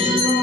Krishna